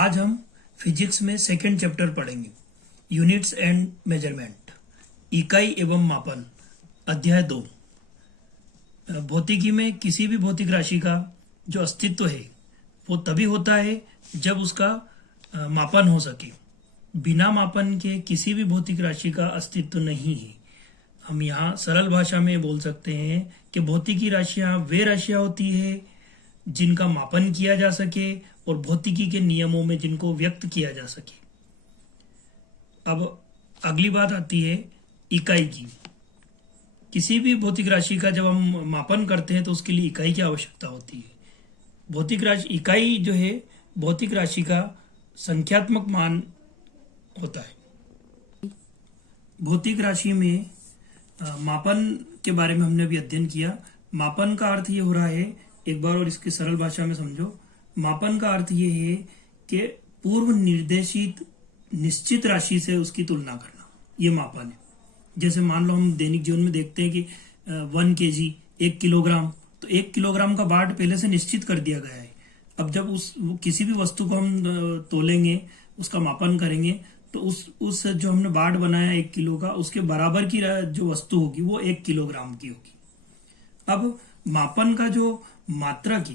आज हम फिजिक्स में सेकेंड चैप्टर पढ़ेंगे, यूनिट्स एंड मेजरमेंट, इकाई एवं मापन, अध्याय 2। भौतिकी में किसी भी भौतिक राशि का जो अस्तित्व है वो तभी होता है जब उसका मापन हो सके। बिना मापन के किसी भी भौतिक राशि का अस्तित्व नहीं है। हम यहाँ सरल भाषा में बोल सकते हैं कि भौतिकी राशियां वे राशियां होती है जिनका मापन किया जा सके और भौतिकी के नियमों में जिनको व्यक्त किया जा सके। अब अगली बात आती है इकाई की। किसी भी भौतिक राशि का जब हम मापन करते हैं तो उसके लिए इकाई की आवश्यकता होती है। भौतिक राशि इकाई जो है भौतिक राशि का संख्यात्मक मान होता है। भौतिक राशि में मापन के बारे में हमने अभी अध्ययन किया। मापन का अर्थ ये हो रहा है, एक बार और इसकी सरल भाषा में समझो। मापन का अर्थ ये है कि पूर्व निर्देशित निश्चित राशि से उसकी तुलना करना, ये मापन है। जैसे मान लो हम दैनिक जीवन में देखते हैं कि 1 kg 1 किलोग्राम, तो 1 किलोग्राम का बाट पहले से निश्चित कर दिया गया है। अब जब किसी भी वस्तु को हम तोलेंगे, उसका मापन करेंगे, तो उस जो हमने बाट बनाया 1 किलो का, उसके बराबर की जो वस्तु होगी वो 1 किलोग्राम की होगी। अब मापन का जो मात्रक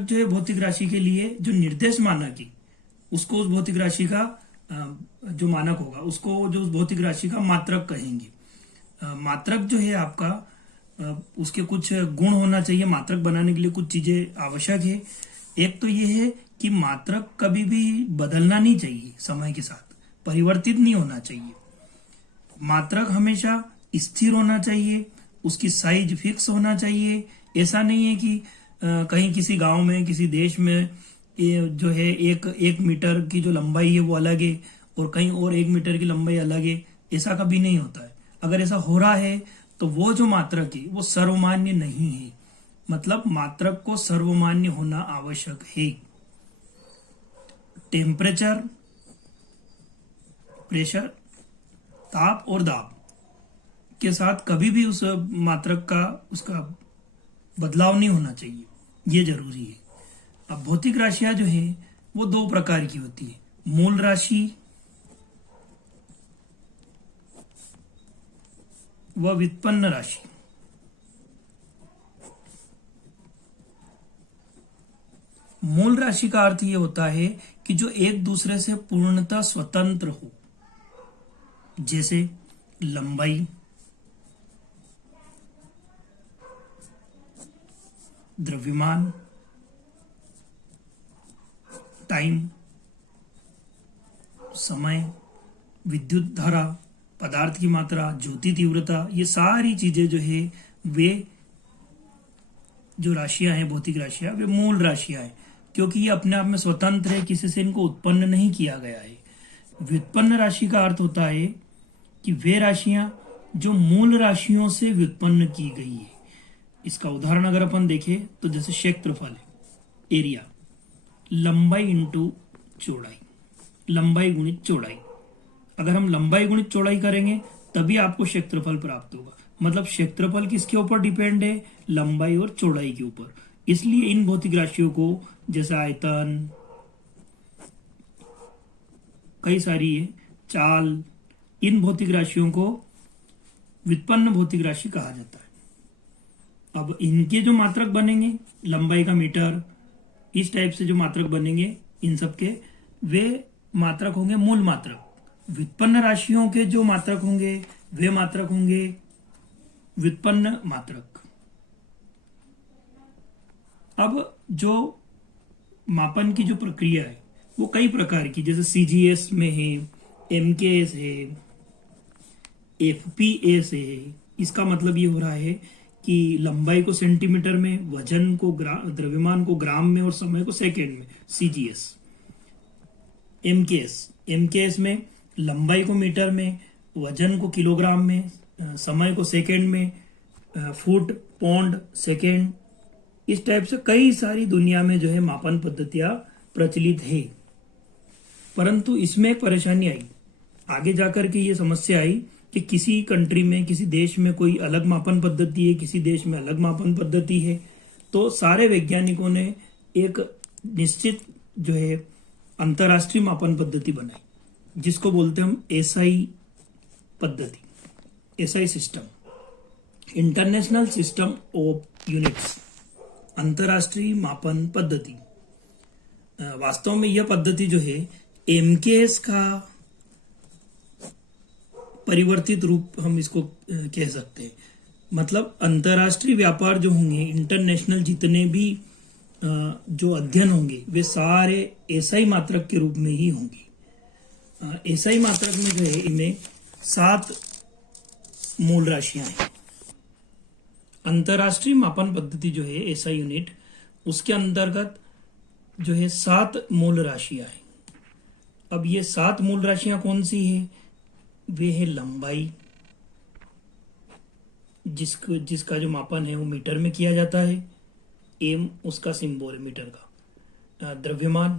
जो है भौतिक राशि के लिए जो निर्देश मानक है, उसको उस भौतिक राशि का जो मानक होगा उसको जो उस भौतिक राशि का मात्रक कहेंगे। मात्रक जो है आपका, उसके कुछ गुण होना चाहिए। मात्रक बनाने के लिए कुछ चीजें आवश्यक है। एक तो ये है कि मात्रक कभी भी बदलना नहीं चाहिए, समय के साथ परिवर्तित नहीं होना चाहिए। मात्रक हमेशा स्थिर होना चाहिए, उसकी साइज फिक्स होना चाहिए। ऐसा नहीं है कि कहीं किसी गांव में, किसी देश में ये जो है एक मीटर की जो लंबाई है वो अलग है और कहीं और 1 मीटर की लंबाई अलग है। ऐसा कभी नहीं होता है। अगर ऐसा हो रहा है तो वो जो मात्रक है वो सर्वमान्य नहीं है। मतलब मात्रक को सर्वमान्य होना आवश्यक है। टेम्परेचर, प्रेशर, ताप और दाब के साथ कभी भी उस मात्रक का उसका बदलाव नहीं होना चाहिए, ये जरूरी है। अब भौतिक राशियां जो है वो 2 प्रकार की होती है, मूल राशि व व्युत्पन्न राशि। मूल राशि का अर्थ ये होता है कि जो एक दूसरे से पूर्णतः स्वतंत्र हो, जैसे लंबाई, द्रव्यमान, टाइम, समय, विद्युत धारा, पदार्थ की मात्रा, ज्योति तीव्रता, ये सारी चीजें जो है वे जो राशियां हैं, भौतिक राशियां, वे मूल राशियां हैं, क्योंकि ये अपने आप में स्वतंत्र है, किसी से इनको उत्पन्न नहीं किया गया है। व्युत्पन्न राशि का अर्थ होता है कि वे राशियां जो मूल राशियों से व्युत्पन्न की गई है। इसका उदाहरण अगर अपन देखें तो जैसे क्षेत्रफल है, एरिया, लंबाई इंटू चौड़ाई, लंबाई गुणित चौड़ाई। अगर हम लंबाई गुणित चौड़ाई करेंगे तभी आपको क्षेत्रफल प्राप्त होगा। मतलब क्षेत्रफल किसके ऊपर डिपेंड है? लंबाई और चौड़ाई के ऊपर। इसलिए इन भौतिक राशियों को, जैसे आयतन, कई सारी है, चाल, इन भौतिक राशियों को व्युत्पन्न भौतिक राशि कहा जाता है। अब इनके जो मात्रक बनेंगे, लंबाई का मीटर, इस टाइप से जो मात्रक बनेंगे इन सब के, वे मात्रक होंगे मूल मात्रक। व्युत्पन्न राशियों के जो मात्रक होंगे वे मात्रक होंगे व्युत्पन्न मात्रक। अब जो मापन की जो प्रक्रिया है वो कई प्रकार की, जैसे सीजीएस में है, एमकेएस है, एफपीएस है। इसका मतलब ये हो रहा है कि लंबाई को सेंटीमीटर में, वजन को द्रव्यमान को ग्राम में और समय को सेकंड में, सीजीएस। एमकेएस में लंबाई को मीटर में, वजन को किलोग्राम में, समय को सेकंड में, फुट, पौंड, सेकंड, इस टाइप से कई सारी दुनिया में जो है मापन पद्धतियां प्रचलित है। परंतु इसमें एक परेशानी आई, आगे जाकर के ये समस्या आई कि किसी कंट्री में, किसी देश में कोई अलग मापन पद्धति है, किसी देश में अलग मापन पद्धति है। तो सारे वैज्ञानिकों ने एक निश्चित जो है अंतरराष्ट्रीय मापन पद्धति बनाई, जिसको बोलते हैं हम एसआई पद्धति, SI system, international system of units, अंतरराष्ट्रीय मापन पद्धति। वास्तव में यह पद्धति जो है एमकेएस का परिवर्तित रूप हम इसको कह सकते हैं। मतलब अंतरराष्ट्रीय व्यापार जो होंगे, इंटरनेशनल जितने भी जो अध्ययन होंगे वे सारे एसआई मात्रक के रूप में ही होंगे। एसआई मात्रक में जो है इनमें 7 मूल राशियां हैं। अंतरराष्ट्रीय मापन पद्धति जो है एसआई यूनिट, उसके अंतर्गत जो है 7 मूल राशियां हैं। अब ये 7 मूल राशियां कौन सी हैं? वे है लंबाई, जिसका जो मापन है वो मीटर में किया जाता है, एम उसका सिंबल है मीटर का, द्रव्यमान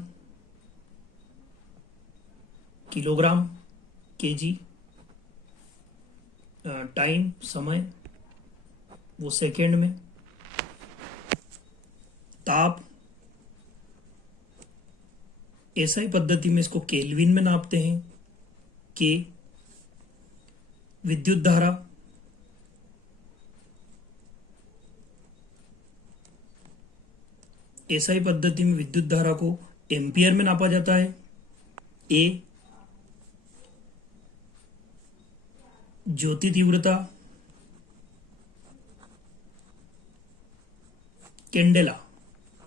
किलोग्राम, केजी, टाइम समय वो सेकेंड में, ताप एसआई पद्धति में इसको केल्विन में नापते हैं, के, विद्युत धारा एसआई पद्धति में विद्युत धारा को एम्पियर में नापा जाता है, ए, ज्योति तीव्रता कैंडेला,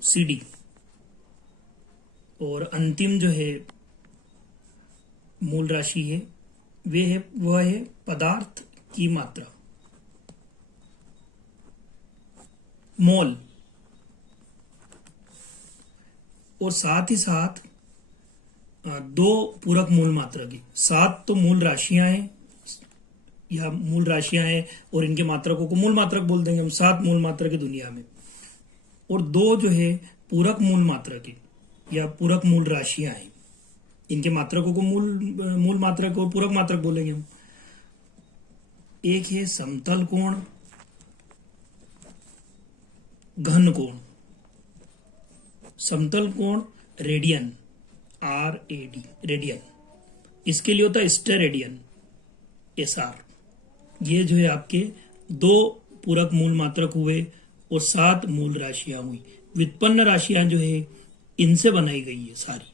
सीडी, और अंतिम जो है मूल राशि है वह है पदार्थ की मात्रा, मोल। और साथ ही साथ 2 पूरक मूल मात्रक है। 7 तो मूल राशियां हैं या मूल राशियां हैं और इनके मात्रकों को मूल मात्रक बोल देंगे हम। 7 मूल मात्रक है दुनिया में, और 2 जो है पूरक मूल मात्रक है या पूरक मूल राशियां हैं। इनके मात्रकों को मूल मात्रक और पूरक मात्रक बोलेंगे हम। एक है समतल कोण, घन कोण। समतल कोण रेडियन, RAD, रेडियन। इसके लिए होता है स्टेरेडियन, SR। ये जो है आपके 2 पूरक मूल मात्रक हुए और 7 मूल राशियां हुई। व्युत्पन्न राशियां जो है इनसे बनाई गई है सारी।